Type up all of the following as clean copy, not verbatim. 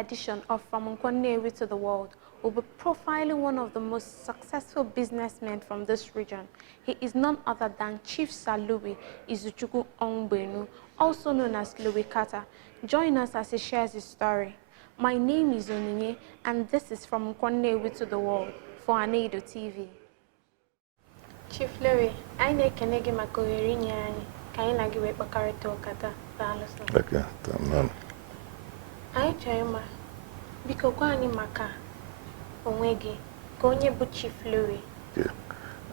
edition of From Nkwo Nnewi to the World, we'll be profiling one of the most successful businessmen from this region. He is none other than Chief Sir Louis Onwugbenu, also known as Louis Carter. Join us as he shares his story. My name is Onyinye, and this is From Nkwo Nnewi to the World for Anedo TV. Chief Louis, I know Kenegi Makoyeri Nyani, Kaina Giwe Bakarito Kata, Daloso. Okay, tamam. I chayma, biko kwani maka onwegi, konye bu Chief Louis.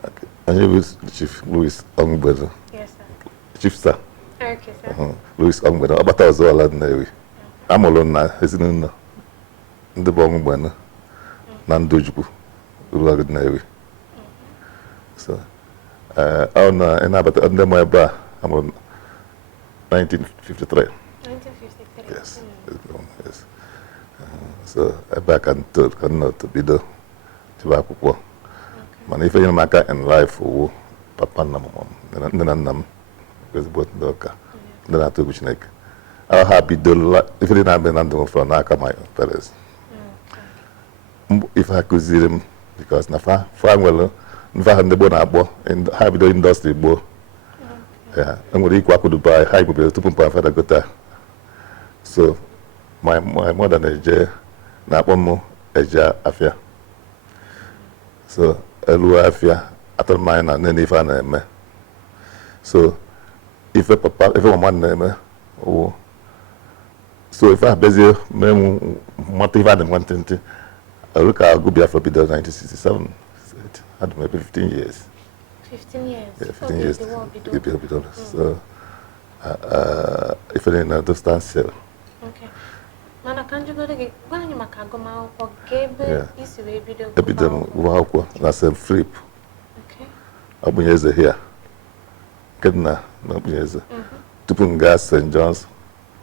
Okay. Anye bu Chief Louis Onwugbenu. Yes, sir. Chief Sir. Okay, sir. Louis Onwugbenu. Abata ozo ala Nnewi. Amolo na ezinụlọ ndị bụ Onwugbenu na Ndojukwu ụlọ Nnewi. So, in abata ndị mo ebe a amolo 1953. 1953. Yes. Yes. So back and to bido to akwụkwọ. Mana ife nyere maka in life wo papa na mama nna nna m because both doka ndị na-atụ egwu Chineke. How happy do if they na be na ndụ from n'aka my parents. If I kụziri m because na fa nwere nfa ndị Igbo na-akpọ ha bido industry Igbo. Yeah, enwere ikwu akụ Dubai ha ikpebere tupu mpa fada gota. So my mother na akpọ eje afia. So elu afia atụrụ m anya na nne ife a na-eme. So ife mama na-eme owo. So ife abezie mee mata ife a dị nwantịntị. Elu ka agụ Biafra bido 1967. Had maybe 15 years. 15 years? Yeah, 15 years. Bido. So ife na do stand still. Okay. Mana kanju go de gwani maka agoma akwụkwọ gebe isi wee bido akwụkwọ na same flip. Okay. Abunye eze here. Kedna na abunye eze. Tupu nga St. John's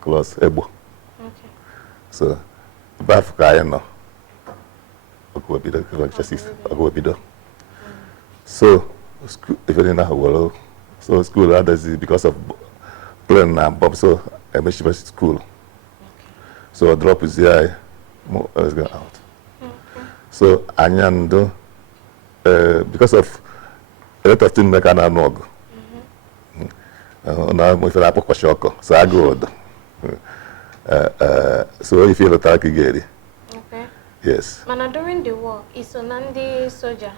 Close Egbo. Okay. So bafu ka anyị nọ. Ọgụ bido ọgụ bido. So school even na well. So school others because of plan na Bob so I school. So a drop is here, let's go out. So Anyando, because of a lot of things make an anog. Now if I put shoko, so I go. So if you attack again. Okay. Yes. Mana during the war, is Onandi soldier.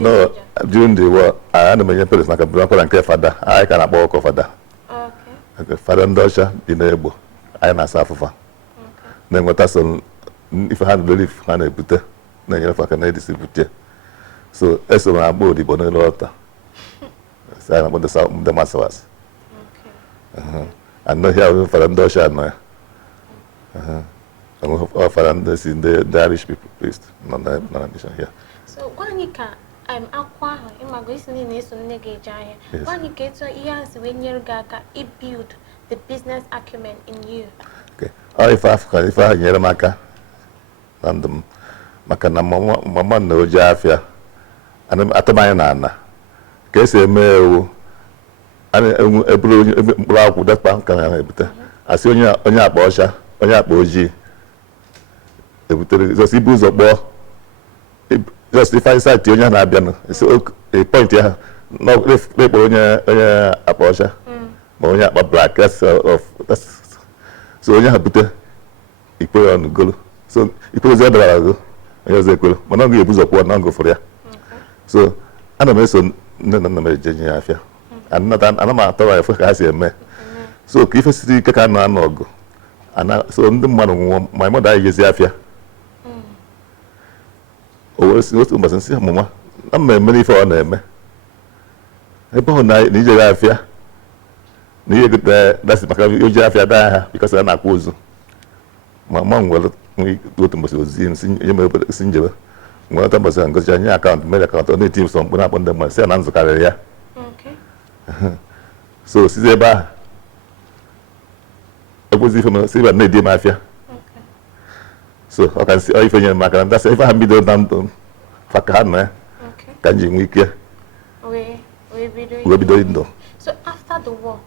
No, during the war, I had a million police like a grandpa and care father. I can about father. Okay. Father Ndosha, in the Ebo. I am a Safa. Then what I saw, if I had belief, I had put then you can distribute. So, as my body, but no water. So, I'm about the Massawas. Okay. And no here for Ndosha. I'm for this in the Irish people, please. Not here. So, Guanica, I'm Aqua, Imagus in this Negajaya. Guanica, so yes, when you're gaga, it built the business acumen in you. Okay. If I hear Maka and Makana Mama no Jafia and at my nana. Case a male and a black with that bank can I as on your bosha, on your boji. The Sibus of Bo. Just if I said to you, it's a point here. No, if people on your aposha, but on black, that's so when you have put it on the goal. So it was the other go. I was a goal. But now you put up one go for ya. So I don't know so no Jenny affair. And not an amateur if I see a man. So if I see Kakana no go. And so the man my mother is affair. Oh, it's not much see mama. I'm many for a name. About night, Niger affair. That's the because I'm not close. My mom will go to Moscow, Singer. One time was a Johnny account, made account on the team, so when I put them myself and career. Okay. So, Sizeba, I was even see what made mafia. Okay. So, I can see if you're in my account. That's if I have been done for Kana. Okay. Can you make it? We'll be doing. So, after the war,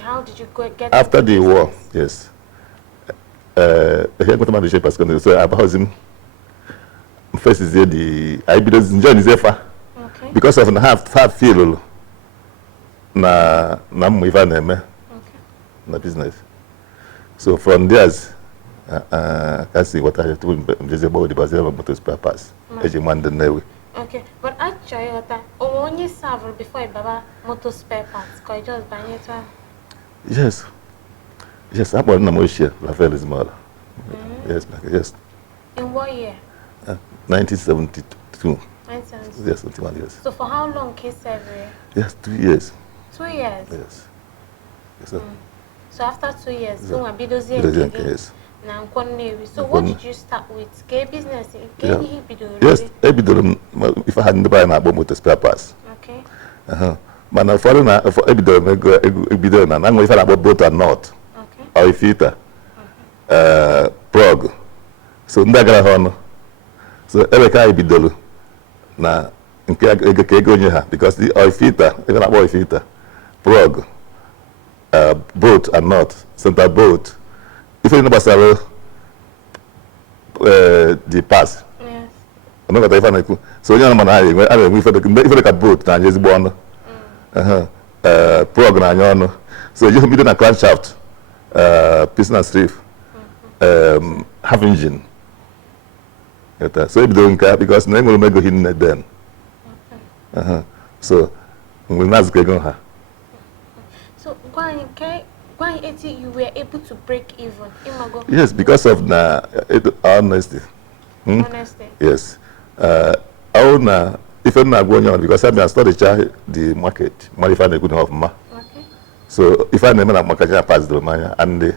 How did you get after the war? Yes. here got my shape as country. So about him first is the I be those enjoy his effort. Okay. Because of half feel na we find them na business. So from there's can see what I have to do about the Brazilian motor spare parts. Nkwo Nnewi. Okay, but actually, only serve before you buy motor spare parts. Cause just buy it. Yes. Yes, I bought no share. Rafael is smaller. Yes, yes. In what year? 1972. 1972. Yes, 21 years. So for how long can you serve? Yes, 2 years. 2 years. Yes. Yes, sir. So after 2 years, so I be those years. Yes. Now Nkwo Nnewi. So what did you start with? K business. Yes, if I hadn't buy na motor spare parts. Okay. But for na for ebido na na if I about boat and not. Okay. Or filter. Plug. So ndagara hono. So every ebido na nke ego nye ha because the oil filter, even about oil filter, plug, boat and not, center boat. If you know about the pass. Yes. I know that if so you know man I if the boat na just born. Plug na nyono. So you be na crankshaft, piston and strip, half engine. So if you don't care because no will make go hidden then. So we must get on her. So you were able to break even. Yes, because of honesty. Honesty. Yes. If I'm not going on because I study the market, if I could have ma. Okay. So if I never market I pass the money and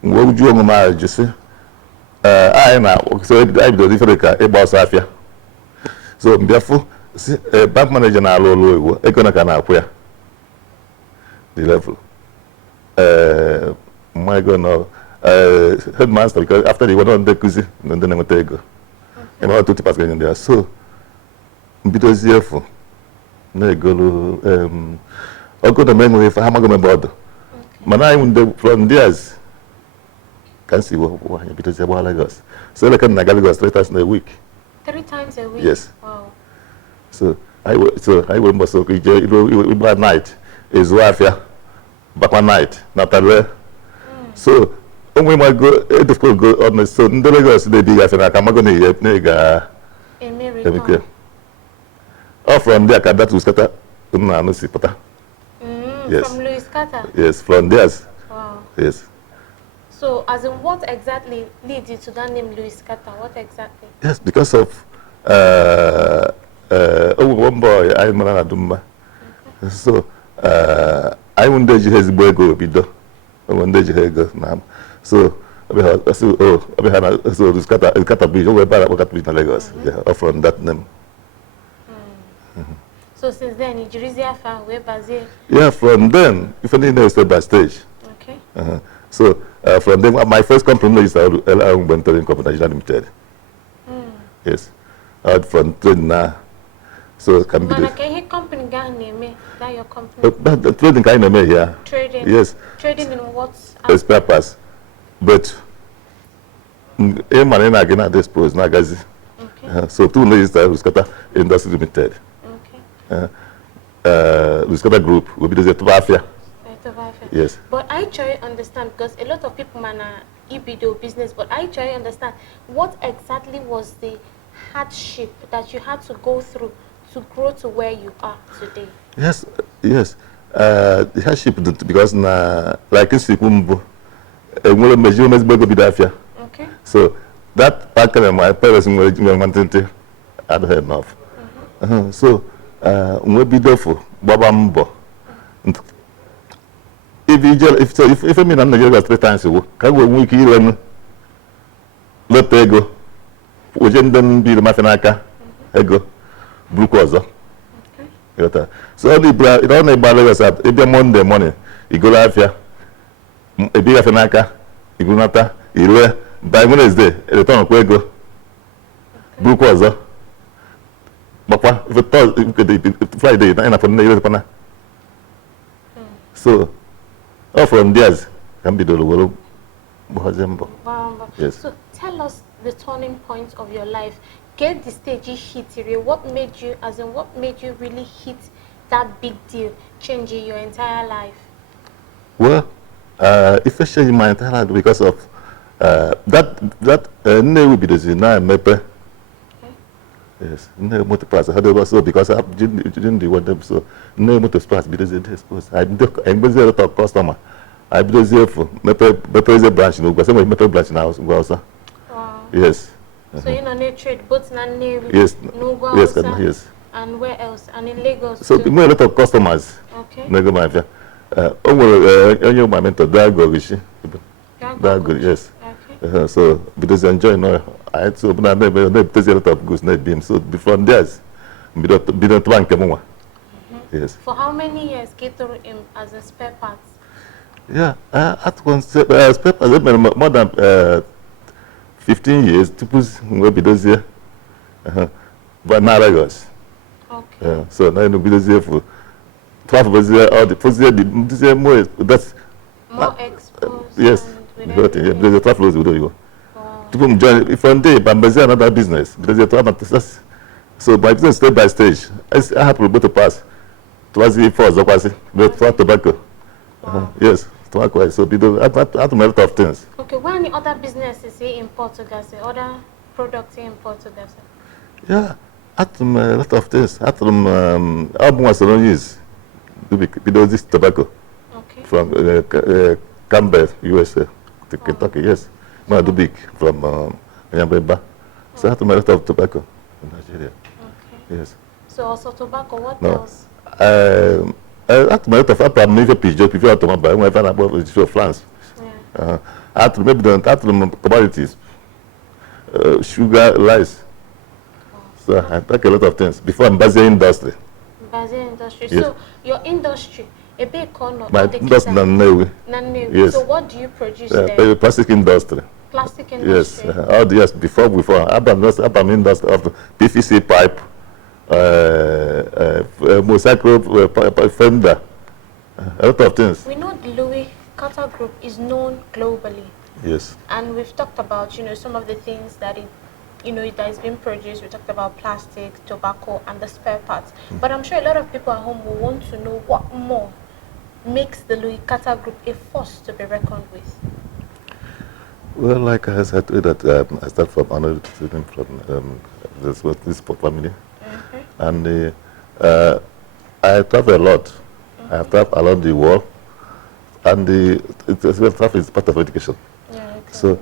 what would you just say? I know so I do different about Safia. So therefore bank manager na low economic na where the level. My God no headmaster because after the one on the kuzi and then I go. And all 20 pass in there. So because therefore na go I go to memory if I go my board. Man I from theirs can see what because about Lagos. So like na Lagos 3 times a week. 3 times a week. Yes. Wow. So I remember so we bad night is wafia back one night not that so when we might go it could go on so in the Lagos they big after I'm going to yet nigga America. Oh from there that was kata no see pata. Yes. From Louis Carter. Yes, from there. Wow. Yes. So as in what exactly leads you to that name Louis Carter? What exactly? Yes, because of one boy I manana dumba. So I won't do his boy go bido. I won't do his go now. So so this kata bridge over by that bridge in Lagos. Yeah, from that name. So since then, Nigeria far away Brazil. Yeah, from then, if any know step by stage. Okay. So from then, my first company is Onwugbenu Company Nigeria Limited. Yes, out from trading now. So can be the company name that your company. The trading kind of here. Trading. Yes. Trading in what? Spare parts, but man again at this pose na gazi. Okay. So two ladies that was kata Industry Limited. Luskata Group will be the Tobafia. Yes. But I try to understand because a lot of people man ibido business, but I try to understand what exactly was the hardship that you had to go through to grow to where you are today. Yes, yes. The hardship because like in Sikumbo, okay. So that part of my parents were I don't have enough. So we be there for Baba Mbo. If I mean I'm not 3 times a week, can we week learn let go. We then be the Mafinaka ego blue cosa. So all the it only balance at if Monday morning, you go live here. A big Afinaka, you go nata, you wear by Wednesday, the time of go blue cosa. But if Friday, then so, all from theirs can be the world. Yes. So tell us the turning point of your life. Get the stage you hit. What made you, as in what made you really hit that big deal, changing your entire life? Well, if I change my entire life because of that Nnewi bidozi na mepe. Yes, no motor pass. How do so because I didn't do what them so no motor pass because they expose. I busy a lot of customer. I busy for mepe branch no because I'm mepe branch now also. Wow. Yes. So you know they trade both Nnewi. Yes. Yes. Yes. And where else? And in Lagos. So too. we have a lot of customers. Okay. Nego my friend. Onye my mentor Dago Gishi. Dago, yes. Okay. So because I enjoy no, I had to open a lot of goods net beam. So before this, we don't bank anymore. Yes. For how many years get through him as a spare parts? Yeah, at once spare parts more than 15 years. Tupus will be those here. But now I guess. Okay. So now you be those here for 12 years. All the first year more. That's more exposed. Yes. There's a traffic with you. Wow. People join from there, but there's another business. There's a traffic. So my business step by stage. I have to go to pass. Towards the first, for tobacco. Wow. Yes, tobacco. So I have to make a lot of things. Okay, what any other businesses he import to gas? Other products he import to gas? Yeah, I have to make a lot of things. I have to album was on use. Do this tobacco. Okay. From Campbell, USA. To Kentucky, yes. No, do big from Anambra. So I have to make a lot of tobacco in Nigeria. Okay. Yes. So also tobacco, what No. else? I have to make a lot of maybe just before I buy whenever I bought for France. Yeah. I have to maybe don't have to commodities, sugar, rice. So I take a lot of things before I'm busy industry. Busy industry. Yes. So your industry, a big corner. My industry Nnewi. Nnewi. Yes. So what do you produce there? Plastic industry. Plastic Yes. industry. All the years before I'm industry of PVC pipe, motorcycle fender, a lot of things. We know the Louis Carter Group is known globally. Yes. And we've talked about, some of the things that that is being produced. We talked about plastic, tobacco, and the spare parts. But I'm sure a lot of people at home will want to know what more makes the Louis Carter Group a force to be reckoned with. Well, like I said, that I start from another student from this family, and I travel a lot. I travel around the world, and travel is part of education. Yeah, okay. So,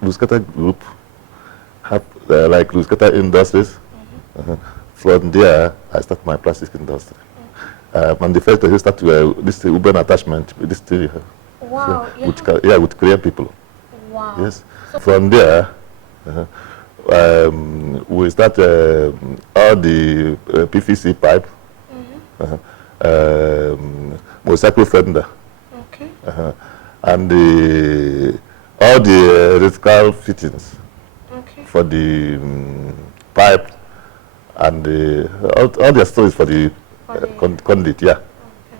Louis Carter Group have like Louis Carter Industries. From there, I start my plastic industry. And the first I start this urban attachment. This wow. So, with Korean people. Wow. Yes. So from there, we start all the PVC pipe, motorcycle fender, Okay. and all the electrical fittings Okay. for the pipe, and all the stories for the conduit. Yeah.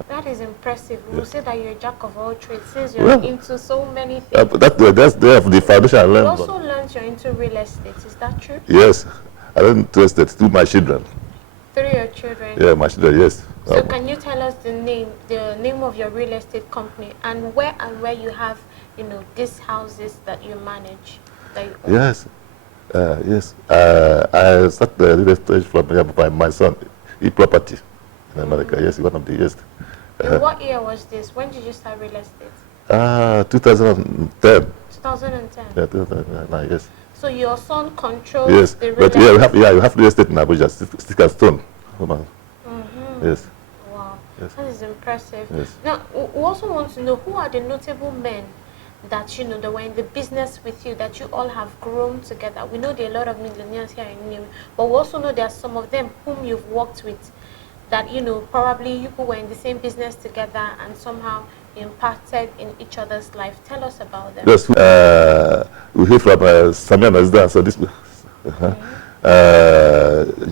That is impressive. We will say that you're a jack of all trades since you're into so many things. That's the foundation I learned. You also learned you're into real estate. Is that true? Yes, I learned real estate through my children. Through your children? Yeah, my children, yes. So can you tell us the name of your real estate company and where you have, these houses that you manage, that you own? Yes, yes. I started the real estate from by my son, property in America. Yes, one of the years. In what year was this? When did you start real estate? 2010. 2010. Yeah, 2009. Yes. So your son controls the real estate? But we have real estate in Abuja, stick and stone. Yes. Wow, yes. That is impressive. Yes. Now, we also want to know who are the notable men that that were in the business with you, that you all have grown together. We know there are a lot of millionaires here in Nnewi, but we also know there are some of them whom you've worked with, that probably you were in the same business together and somehow impacted in each other's life. Tell us about them. Yes, we hear from Samia Nazda, so this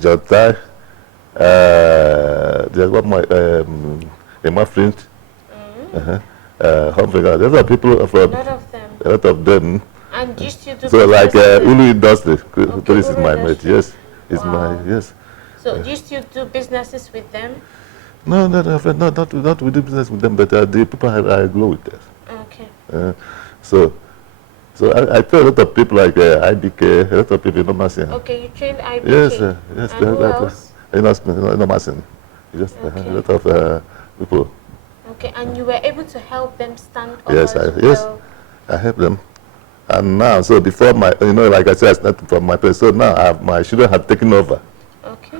John Tai, there's one more, my friend, a lot of people from A lot of them. a lot of them. And you still do So like business with them? Ulu industry, Okay, this is Ulu my industry. mate. Yes, it's Wow. my yes. So do you still do businesses with them? No, not we do business with them, but the people I grow with them. Okay. So I train a lot of people like IBK, a lot of people in Nomasin. Okay, you trained IBK. Yes, yes. And who else? In Nomasin. Just Okay. a lot of people. Okay, and you were able to help them stand up Yes, as yes. well. I help them. And now, so before my, like I said, I started from my place. So now my children have taken over. Okay.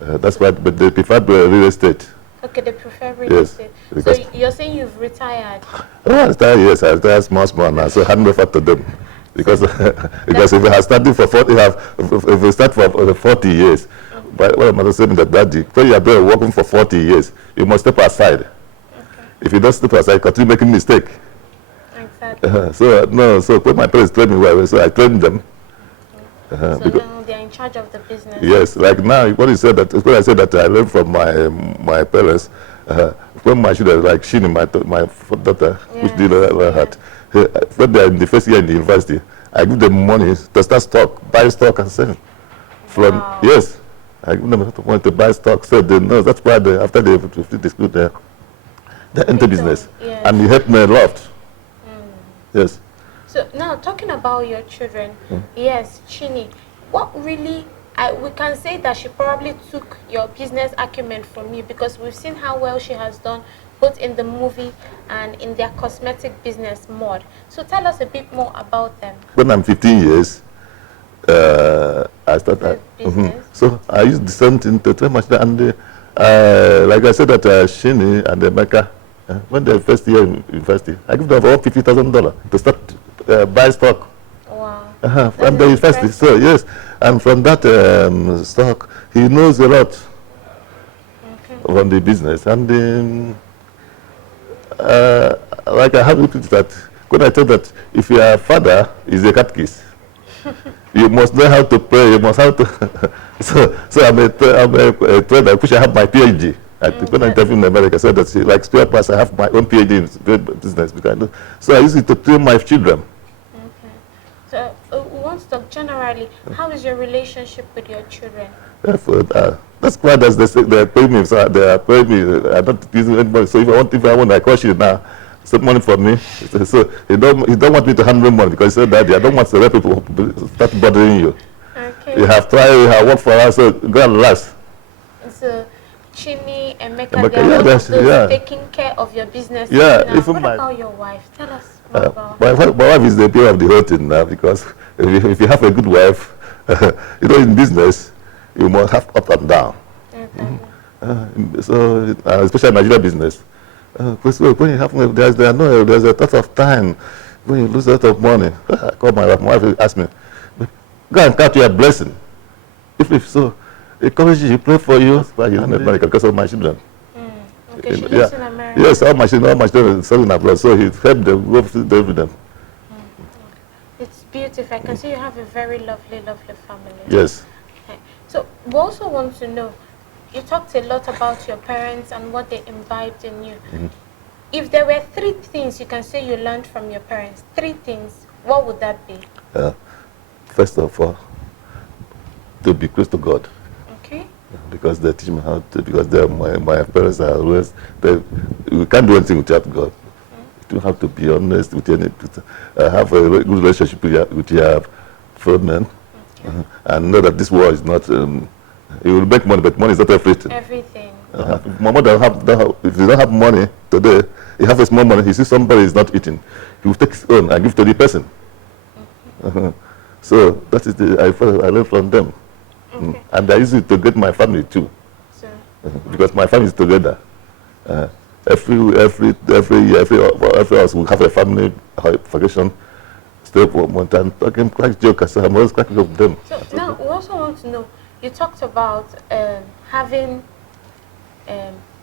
That's why, but they prefer real estate. Okay, they prefer real Yes, estate. So because- you're saying you've retired? Oh, I retired, yes, I retired small now. So hand over to them. Because because if you have started for 40, if you start for 40 years, but what I'm saying that when you are there working for 40 years, you must step aside. Okay. If you don't step aside, you continue making mistake. Exactly. So when my parents trained me well, so I trained them. So now they're in charge of the business. Yes, like now, when I said that I learned from my parents, when my children, like Shini, my daughter, which did had, when they're in the first year in the university, I give them money to start stock, buy stock and sell. From Wow. yes, I give them money to buy stock, so they know that's why after they finish the school, they enter business, Yes. and it helped me a lot. Yes. So now talking about your children, yes, Chini, what really, we can say that she probably took your business acumen from you, because we've seen how well she has done both in the movie and in their cosmetic business mod. So tell us a bit more about them. When I'm 15 years, I started. Business. So I used the same thing to train my children, and like I said that Shini and Emeka, when they first year in university, I give them about $50,000 to start buy stock. Wow. From the university. So yes, and from that stock, he knows a lot from the business. And like I have looked at that, when I tell that if your father is a catechist, you must know how to pray. You must have to. so I'm a trader, which I have my PhD. I think when I interviewed in America, I said that like spare parts, I have my own PhD in spare business. So I use it to train my children. So we want to talk generally. How is your relationship with your children? That's why they pay me. So they pay me. I don't use anybody. So if I want, I call you now. Send money for me. So he don't want me to handle money, because he said, Daddy, I don't want to let people start bothering you. Okay. You have tried, you have worked for us, so go and relax. So Chini and Mecca, Emeka, they are yeah, one of that's- those yeah. taking care of your business. Yeah, now. even What my- about your wife? Tell us more about her. My wife is the peer of the whole thing now, because if you have a good wife, in business, you must have up and down. So especially Nigeria business. Because when you have there's a lot of time when you lose a lot of money. I call my wife. My wife asked me, go and count your blessing. If so, encourage you, pray for you. But you don't have money because of my children. Okay, she lives in America. Yes, all my children are selling abroad, so he helped them, go with them. It's beautiful. I can see you have a very lovely, lovely family. Yes. Okay. So we also want to know, you talked a lot about your parents and what they imbibed in you. If there were 3 things you can say you learned from your parents, 3 things, what would that be? First of all, to be close to God. Okay. Because they teach me how to, because my parents are always, we can't do anything without God. You have to be honest with have a good relationship with your fellow men, and know that this world is not, you will make money, but money is not everything. Everything. My mother if you don't have money today, you have a small money, you see somebody is not eating, you will take his own and give to the person. So that is I learned from them. Okay. And I use it to get my family too, So, because my family is together. Every year, every house we have a family vacation. Stay for one time, talking quite jokers. So I'm always cracking up with them. so now we also want to know, you talked about having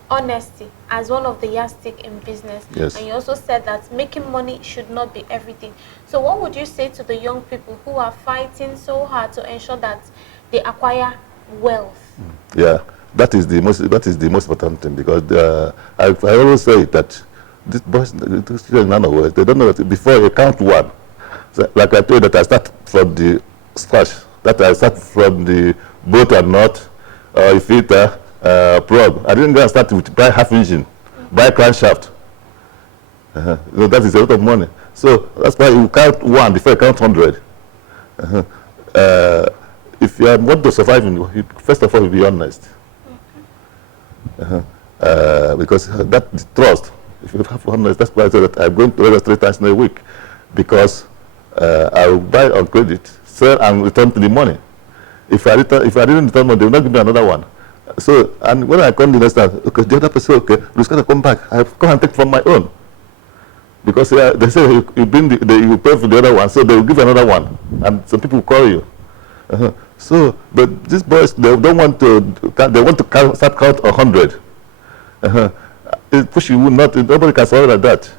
honesty as one of the yardstick in business. Yes. And you also said that making money should not be everything. So what would you say to the young people who are fighting so hard to ensure that they acquire wealth? Yeah, that is the most important thing, because I always say that These boys, these children, none of us, they don't know that before you count one. So, like I told you that I start from the scratch, that I start from the boat and knot, filter, plug. I didn't go and start with buy half engine, buy crankshaft. So that is a lot of money. So that's why you count one before you count 100. If you want to survive, first of all, you be honest. Because that trust, if you have honest, that's why I say that I'm going to Lagos 3 times in a week, because I will buy on credit, sell and return to the money. If I didn't return money, they will not give me another one. So, and when I come the next time, okay, the other person, okay, we're going to come back. I come and take from my own. Because they say you pay for the other one, so they will give another one. And some people will call you. So, but these boys, they don't want to, they want to start count 100. It push you not, nobody can survive like that.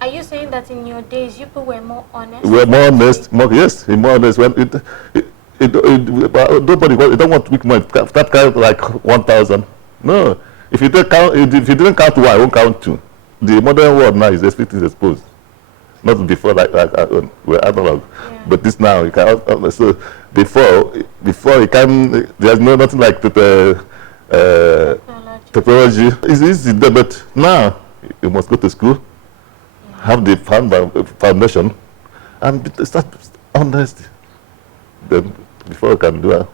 Are you saying that in your days, people were more honest? We were more honest, yes, more honest. When nobody, they don't want weak money. Start count like 1,000. No, if you didn't count one, I won't count two. The modern world now is exposed. Not before like we're analog, but this now you can. So before you can, there's nothing like technology. It's easy, but now you must go to school, have the foundation, and start honest. Then before you can do it.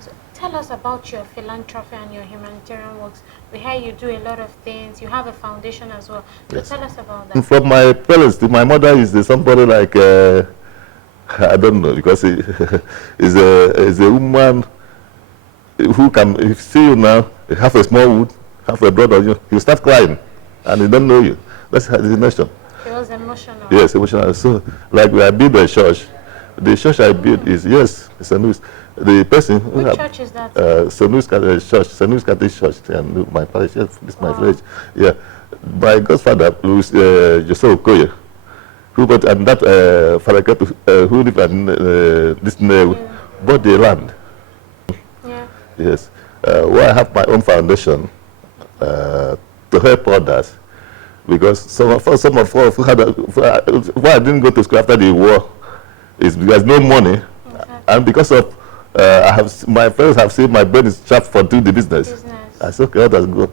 So tell us about your philanthropy and your humanitarian works. We hear you do a lot of things. You have a foundation as well. So yes. Tell us about that. From my parents, my mother is somebody like I don't know, because he is a woman who can, if you see you now, you have a small wood, have a brother, you start crying, and he don't know you. That's his nation. She was emotional. Yes, emotional. So, like I build a church. The church I built is, yes, St. Louis. The person who Which church is that? St. Louis Catholic Church, St. Louis Catholic Church, and my parish, yes, this is my village. Yeah. My godfather, Joseph Okoye, who bought, and that Father who lived in this bought the land. Yeah. Yes. Where I have my own foundation to help others, because some of us who had, why I didn't go to school after the war is because no money, and because of my parents have said my brain is sharp for doing the business. I said, okay, others go.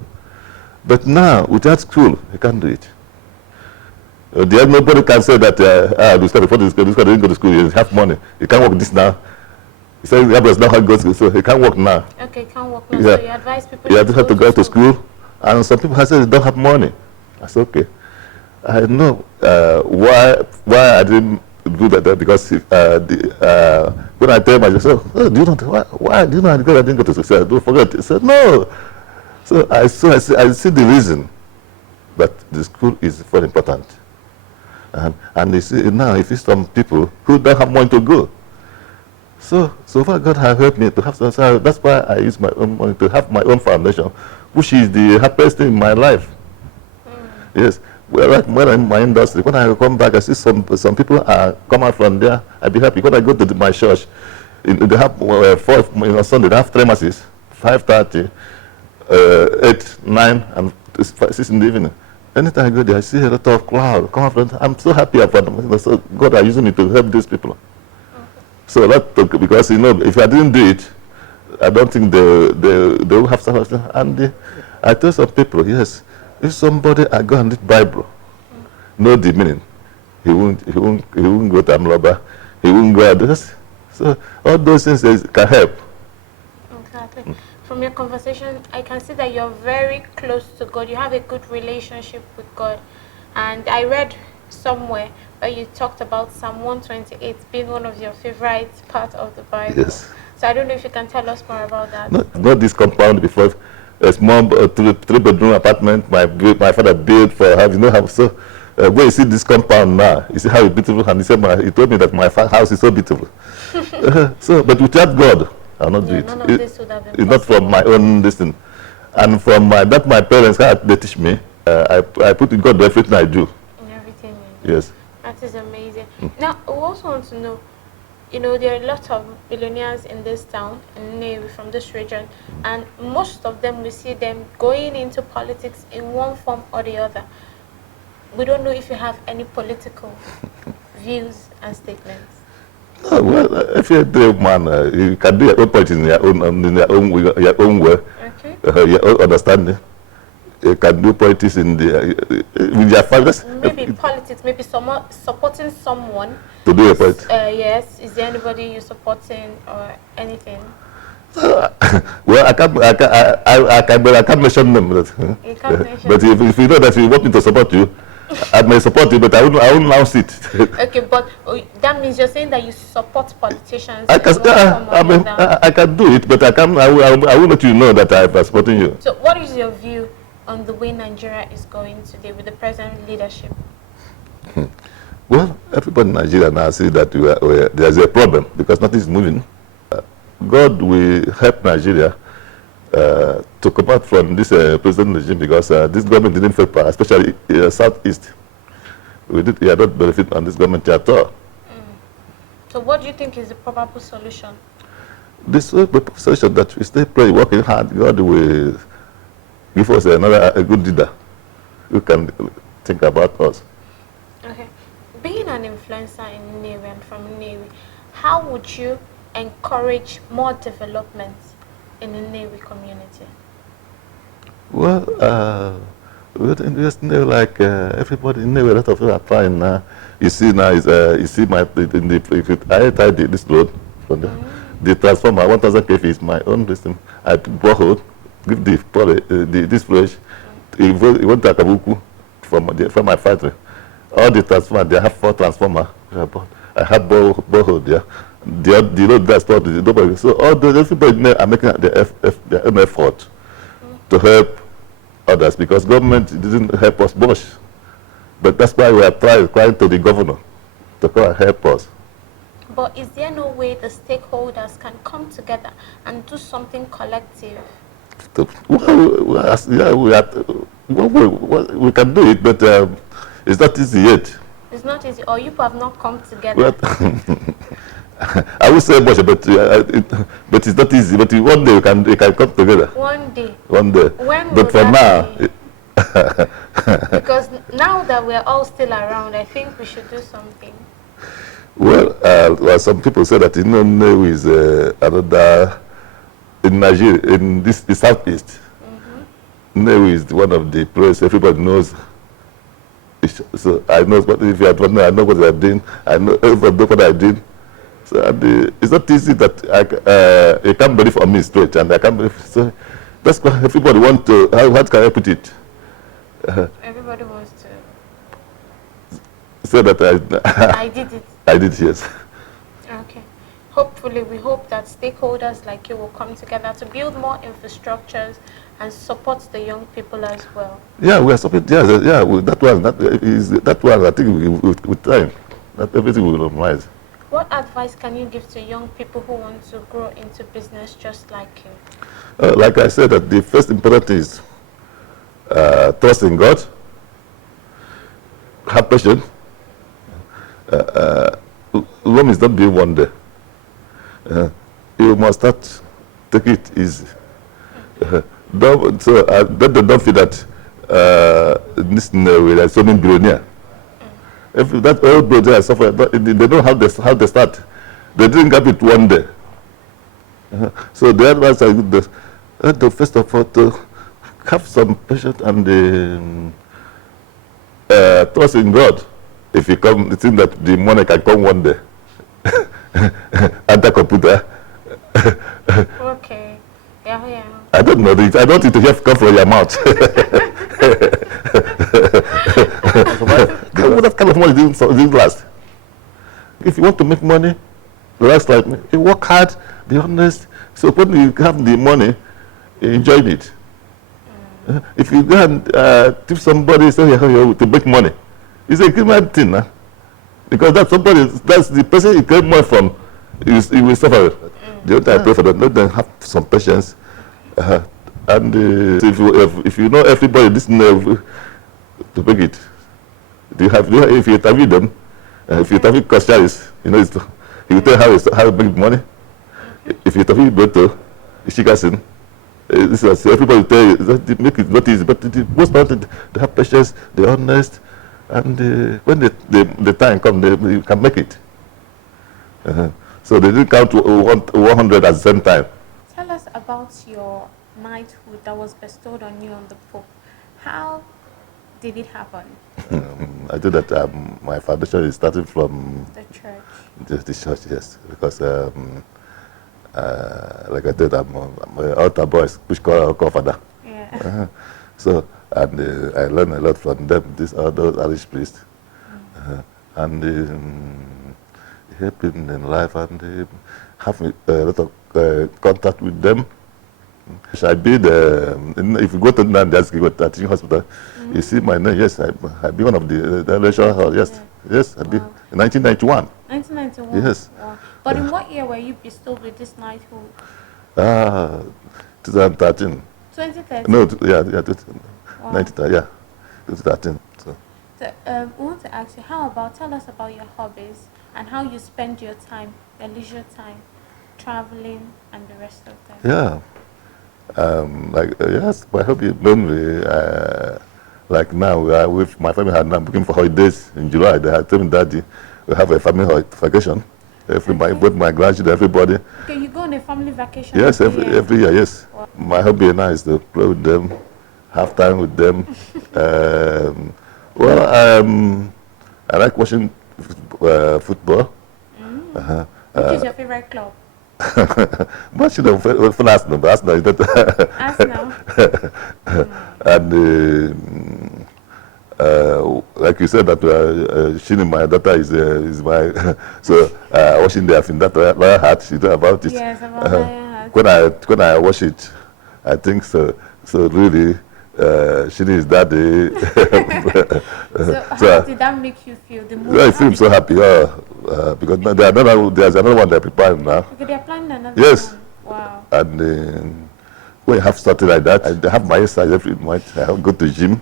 But now, without school, you can't do it. Nobody can say that this guy didn't go to school, you have money, you can't work this now. He said, yeah, but now how go to school, so he can't work now. Okay, he can't work now, yeah. So you advise people to have to go to school, and some people have said they don't have money. I said, okay. I know why I didn't do that, because when I tell myself, oh, do you know why do you know I didn't go to school? I don't forget. He said, no. So I see the reason, but the school is very important. And you see, now if it's some people who don't have money to go. So far God has helped me to have some, so that's why I use my own money to have my own foundation, which is the happiest thing in my life. Yes. Well, like when I'm in my industry, when I come back, I see some people come out from there. I'll be happy. When I go to my church, they have on Sunday, they have 3 masses, 5:30, 8, 9, and 6 in the evening. Anytime I go there, I see a lot of crowd come out from there. I'm so happy about them. So God is using me to help these people. So because if I didn't do it, I don't think they will have something. And I tell some people, yes. If somebody I go and read Bible, know the meaning, he won't go to Anambra, he won't go at this. So all those things can help. Exactly. From your conversation, I can see that you're very close to God. You have a good relationship with God. And I read somewhere where you talked about Psalm 128 being one of your favorite parts of the Bible. Yes. So I don't know if you can tell us more about that. Not this compound before. A small 3-bedroom apartment my father built for having no house. So when you see this compound now, you see how it's beautiful, and he told me that my house is so beautiful. But without God, I'll not do it. None of this would have been it's not from my own destiny. And from my parents, how they teach me, I put in God everything I do. In everything you do. Yes. That is amazing. Now, I also want to know, you know, there are a lot of billionaires in this town, in Nnewi, from this region, and most of them, we see them going into politics in one form or the other. We don't know if you have any political views and statements. Oh, well, if you're a man, you can do your own politics in your own way, Okay. your own understanding. You can do politics in with your fathers. Maybe politics, maybe someone supporting someone. To do a politics. Yes. Is there anybody you're supporting or anything? Well, I can't mention them. But, You can't mention. But if you know that you want me to support you, I may support you, but I won't announce it. Okay, but that means you're saying that you support politicians. I can do it, but I will let you know that I am supporting you. So, what is your view on the way Nigeria is going today with the present leadership? Well, everybody in Nigeria now see that there's a problem because nothing is moving. God will help Nigeria to come out from this present regime because this government didn't fail power, especially Southeast. We are not benefit on this government at all. So what do you think is the probable solution? This solution that we stay praying, working hard, God will give us a good leader who can think about us. Okay. Being an influencer in Nnewi and from Nnewi, how would you encourage more development in the Nnewi community? Well, just like everybody in Nnewi, a lot of people are trying now. You see now, you see I tied this road from the transformer, 1,000 kV is my own system. I borrowed, give this flash. He went to Akabuku from my factory. All the transformers, they have 4 transformers. I have borrowed there. The road that's stopped. So all everybody are making their own effort to help others because government didn't help us much. But that's why we are crying to the governor to come and help us. But is there no way the stakeholders can come together and do something collective? We can do it, but it's not easy yet. It's not easy, or you have not come together. I would say much, but it's not easy. But one day we can come together. One day. One day. When but for now. Because now that we're all still around, I think we should do something. Well, some people say that Nnewi is another in Nigeria, in the southeast. Nnewi is one of the places everybody knows. So I know what if you are I know what they are doing. I know what I did. So it's not easy that you can't believe on me straight, and I can't believe. So that's why everybody wants to. How can I put it? Everybody wants to say that I did it. I did, yes. Okay. Hopefully, we hope that stakeholders like you will come together to build more infrastructures and support the young people as well. Yeah, we are supporting. Yeah, that one. I think with time, that everything will rise. What advice can you give to young people who want to grow into business just like you? Like I said, that the first important is trust in God, have patience. Rome is not built one day. You must start, take it easy. Don't feel that this Nnewi, there's so many billionaires. If that old brother suffer, they know how they start. They didn't get it one day. So the advice I would first of all to have some patience and trust in God. If you come, it seems that the money can come one day. And the computer. Okay. Yeah. I don't know. I don't want it to have come from your mouth. What kind of money didn't last? If you want to make money, last like me, you work hard, be honest. So when you have the money, you enjoy it. If you go and tip somebody say to make money, it's a criminal thing, huh? Because that's the person you get money from. You will suffer. The other I pray for them. Let them have some patience. And if you know everybody listening to make it, if you interview them, if you interview questions, He will tell you how to make money. If you're talking about Ishikasin, this is everybody will tell you that they make it not easy, but the most important, they have patience, they're honest, and when the time comes, you can make it. So they didn't count 100 at the same time. Tell us about your knighthood that was bestowed on you on the Pope. How did it happen? I do that. My foundation is starting from the church. The church, yes, because like I said, I'm an altar boy, which call father. Yeah. So and I learned a lot from them. These are those Irish priests, and helping in life, and have a lot of contact with them. I be if you go to the teaching hospital, you see my name. Yes, I be one of the lecturer. Yes, yes, I be in 1991. 1991. Yes. Wow. But in what year were you bestowed with this knighthood? 2013. 2013. No, yeah, 2013. Yeah, 2013. So. So, we want to ask you, tell us about your hobbies and how you spend your time, your leisure time, traveling and the rest of them. Yeah. Yes, my hobby mainly, like now, with my family had now looking for holidays in July. They had told me, Daddy, we have a family vacation. Both my grandchildren, everybody. Okay, you go on a family vacation? Yes, every year, yes. Wow. My hobby now is to play with them, have time with them. I like watching football. Which is your favorite club? Much for Arsenal, but Arsenal is not. Arsenal. And like you said, that Shini, my daughter, is my so watching the film that Lion Heart. She know about it. Yes, about Lion Heart. When I watch it, I think so really. Shini is daddy. So how did that make you feel? The movie? I feel so happy. Because there's another one they're preparing now. Okay, they're planning another yes. one. Wow. And when you have something like that, I have my exercise every month. I go to the gym.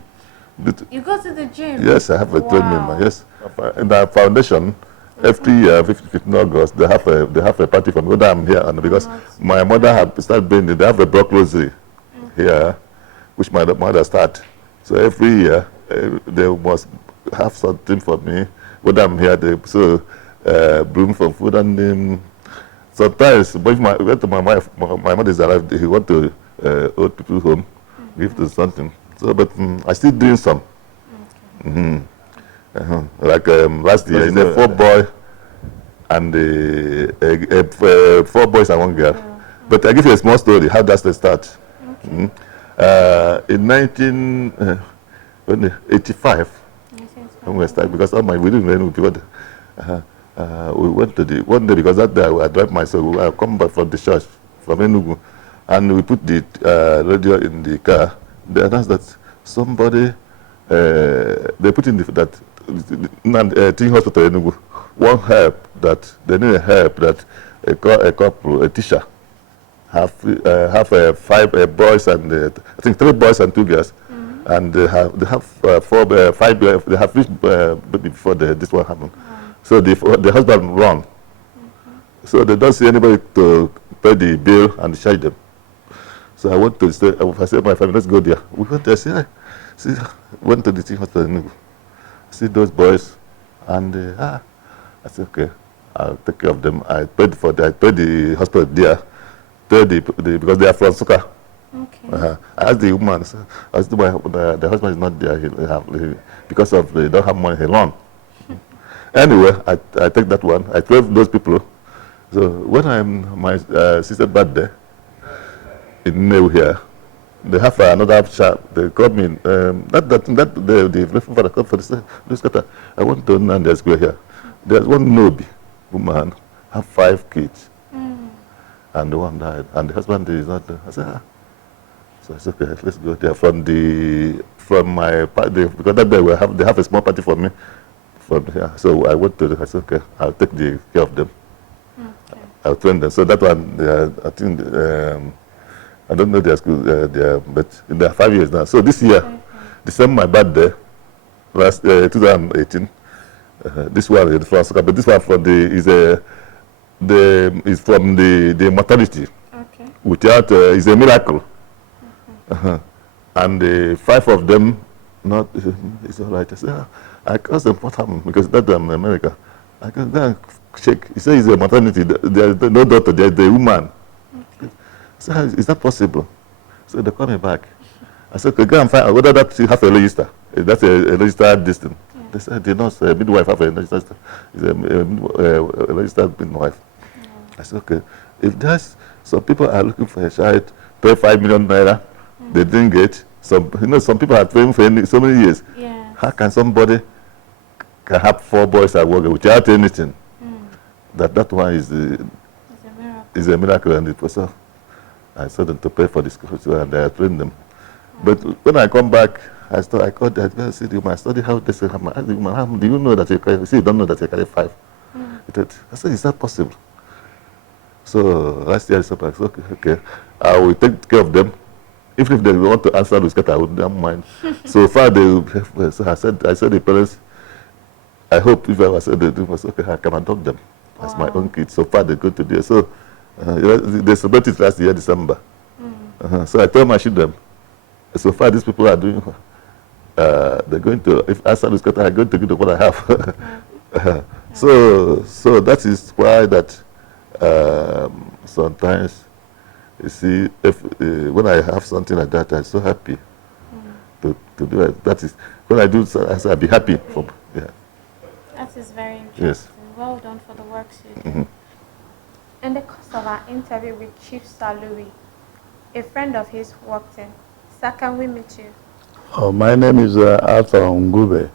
You go to the gym? Yes, I have a training. Yes. In the foundation, every year, 15 August, they have a party for me. I'm here, and because my mother had started being, they have a block rosary here, which my mother started. So every year, they must have something for me. When I'm here, they bring for food, and sometimes when my mother is alive, he want to old people home, give them something. So, but I still doing some. Okay. Like last year, it's a 4-boy and 4 boys and 1 girl. Yeah. But I give you a small story. How does it start? Okay. In 1985, when we started, because all my we didn't know people. We went to one day, because that day I drive myself. I come back from the church from Enugu, and we put the radio in the car. They announced that somebody they put in that teaching hospital in Enugu want help, that they need help, that a couple, a teacher have 5 boys and I think 3 boys and 2 girls, and they have 5 they have reached baby before this one happened. So the husband run. So they don't see anybody to pay the bill and charge them. So I went to say, I said, my family, let's go there. We went there, went to the teaching hospital, see those boys, and I said, okay, I'll take care of them. I paid the hospital there, because they are from Suka. Okay. I asked the woman, I said, the husband is not there, because they don't have money, he loan. Anyway, I take that one. I 12 those people. So when my sister's birthday in Nnewi here, they have another shop. They called me. The father called for this cutter. I want to know there's square here. There's one Nobi woman have 5 kids, and the one died, and the husband is not there. I said, So I said, okay, let's go there from my party, because that day they have a small party for me. From here. So I went to I said, okay, I'll take the care of them. Okay. I'll train them. So that one, I think, I don't know their school, but they are 5 years now. So this year, December, my birthday, last 2018, this one is from Suka, but this one is is from the maternity. Okay. Without, it's a miracle. And the 5 of them, not, it's all right. I said, I asked them what happened, because that time in America. I can go and check. He said it's a maternity. There's no daughter, there's the woman. Okay. I said, is that possible? So they called me back. I said, okay, go and find out whether that she have a register. That's a registered distance. Yeah. They said, they not midwife have a registered, a registered midwife. Yeah. I said, okay, if there's some people are looking for a child, pay 5 million naira, they didn't get. Some, some people are praying for so many years. Yes. How can somebody can have 4 boys at work without anything? That one is a miracle, and it was I saw them to pay for this course, and I trained them. But when I come back, I called the guy. I said, "You must study how this happen." I said, "How do you know that you carry? See, you don't know that you carry 5." I said, "Is that possible?" So last year I said, "Okay, I will take care of them. Even if they want to answer this, I wouldn't mind." So far, so I said to the parents, I hope if I said they was okay, I can adopt them as my own kids. So far, they go to there. So they celebrated last year, December. So I told my children, so far these people are doing, they're going to, if I start this, I'm going to give them what I have. So that is why that sometimes, you see, if when I have something like that, I'm so happy to do it. That is, when I do, I say I'll be happy. That is very interesting. Yes. Well done for the works you do. In the course of our interview with Chief Sir Louis, a friend of his walked in. Sir, can we meet you? Oh, my name is Arthur Onwugbenu.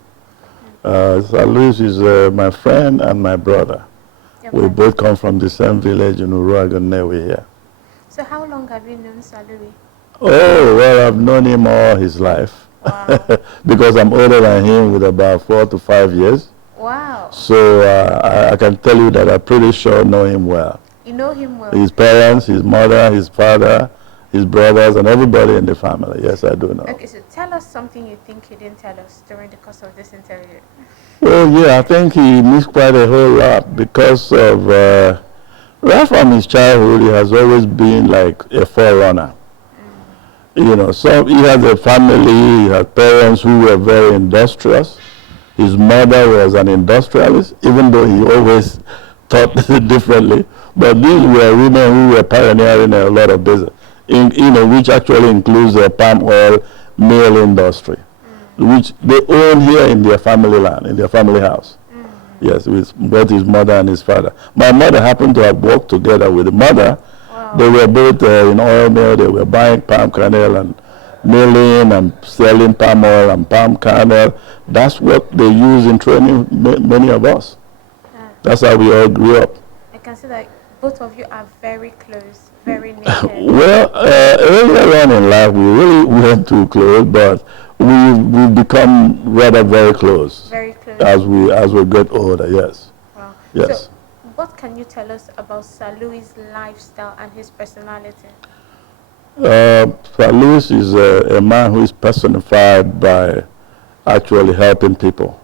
Sir Louis is my friend and my brother. We both come from the same village in Nkwo Nnewi here. So how long have you known Sir Louis? Oh, well, I've known him all his life. Wow. Because I'm older than him with about 4 to 5 years. Wow. So I can tell you that I pretty sure know him well. You know him well? His parents, his mother, his father, his brothers, and everybody in the family. Yes, I do know. Okay, so tell us something you think you didn't tell us during the course of this interview. Well, yeah, I think he missed quite a whole lot because of, right from his childhood, he has always been like a forerunner. You know, so he has a family, he had parents who were very industrious. His mother was an industrialist, even though he always thought differently. But these were women who were pioneering a lot of business, which actually includes the palm oil mill industry, which they own here in their family land, in their family house. Yes, with both his mother and his father. My mother happened to have worked together with the mother. Wow. They were both in oil mill. They were buying palm kernel and milling and selling palm oil and palm kernel. That's what they use in training many of us. That's how we all grew up. I can see that both of you are very close, very near. Well, earlier on in life, we really weren't too close, but we've become rather very close. Very close. As we get older, yes. Wow. Yes. So, what can you tell us about Sir Louis' lifestyle and his personality? Sir Louis is a man who is personified by actually helping people.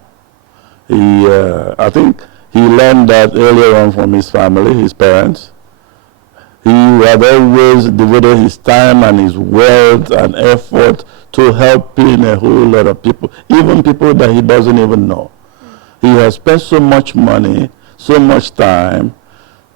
I think he learned that earlier on from his family, his parents. He had always devoted his time and his wealth and effort to helping a whole lot of people, even people that he doesn't even know. He has spent so much money, so much time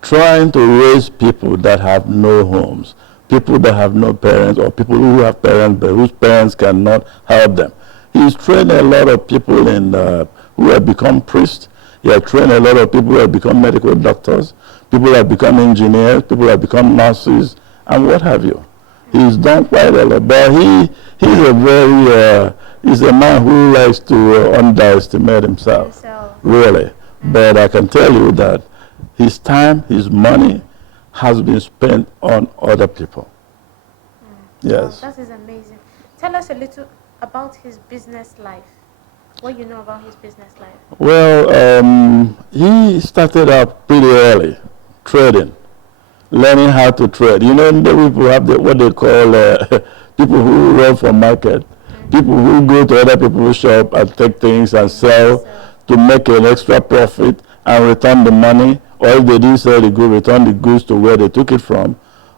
trying to raise people that have no homes, people that have no parents, or people who have parents but whose parents cannot help them. He's trained a lot of people who have become priests. He has trained a lot of people who have become medical doctors, people who have become engineers, people who have become nurses, and what have you. He's done quite a lot, but he's a man who likes to underestimate himself, really. But I can tell you that his time, his money has been spent on other people. Yes. Wow, that is amazing. Tell us a little about his business life. What you know about his business life? Well, he started out pretty early, trading, learning how to trade. You know, people have what they call people who run for market, people who go to other people's shop and take things and sell to make an extra profit and return the money or if they didn't sell the goods, return the goods to where they took it from.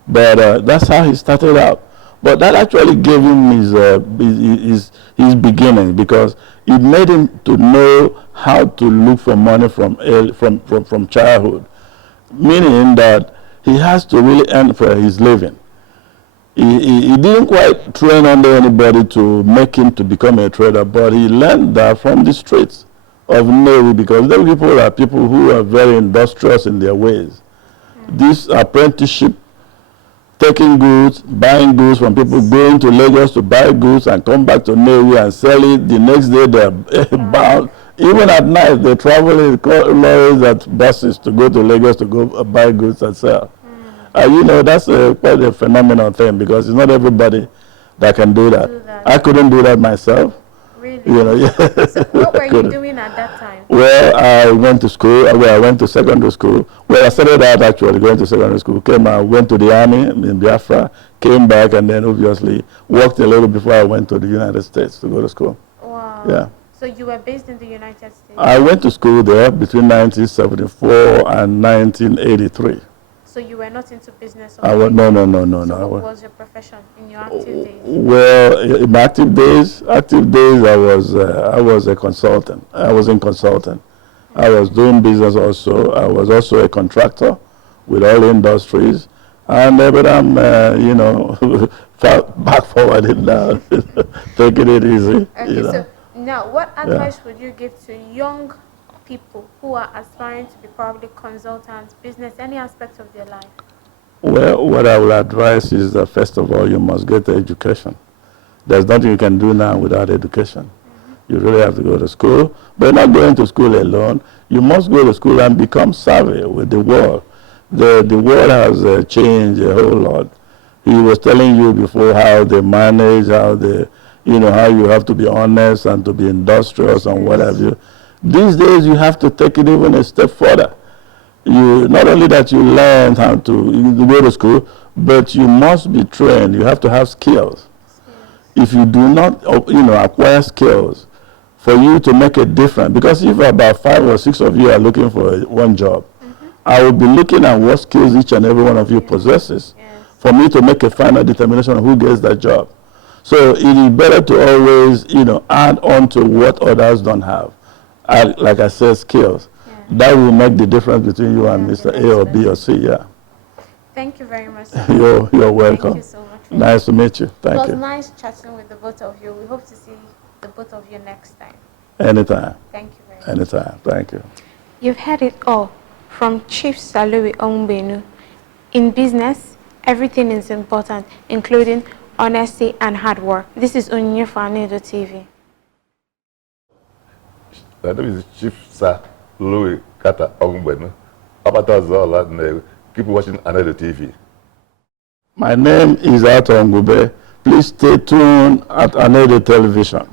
But that's how he started out. But that actually gave him his beginning, because it made him to know how to look for money from childhood, meaning that he has to really earn for his living. He didn't quite train under anybody to make him to become a trader, but he learned that from the streets of Nnewi, because those people are people who are very industrious in their ways. This apprenticeship, taking goods, buying goods from people, going to Lagos to buy goods and come back to Nnewi and sell it. The next day they're bound. Even at night, they travel in lorries at buses to go to Lagos to go buy goods and sell. You know, that's quite a phenomenal thing, because it's not everybody that can do that. I couldn't do that myself. Really? You know, yeah. So what were you doing at that time? Well, I went to school. Well, I went to secondary school. Well, I started out actually going to secondary school. Went to the army in Biafra, came back, and then obviously worked a little before I went to the United States to go to school. Wow. Yeah. So you were based in the United States? I went to school there between 1974 and 1983. So you were not into business? No. So what was your profession in your active days? Well, in my active days, I was a consultant. I was in consulting. I was doing business also. I was also a contractor with all industries. And but I'm, you know, back forward now, taking it easy. Okay, you know. so now what advice would you give to young people who are aspiring to be probably consultants, business, any aspect of their life? Well, what I will advise is that first of all, you must get the education. There's nothing you can do now without education. You really have to go to school, but not going to school alone. You must go to school and become savvy with the world. The world has changed a whole lot. He was telling you before how they manage, how they, you know, how you have to be honest and to be industrious and what have you. These days, you have to take it even a step further. You not only that you learn how to go to school, but you must be trained. You have to have skills. If you do not, you know, acquire skills for you to make a difference, because if about 5 or 6 of you are looking for one job, I will be looking at what skills each and every one of you possesses for me to make a final determination of who gets that job. So it is better to always, you know, add on to what others don't have. Like I said, skills. That will make the difference between you and Mr. A or B or C, yeah. Thank you very much. You're welcome. Thank you so much. Nice to meet you. Thank you. It was nice chatting with the both of you. We hope to see the both of you next time. Anytime. Thank you very much. Anytime. Thank you. You've heard it all from Chief Salui Onwugbenu. In business, everything is important, including honesty and hard work. This is Onwugbenu TV. That is Chief Salui Onwugbenu. Keep watching Anambra TV. My name is Onwugbenu. Please stay tuned at Anambra Television.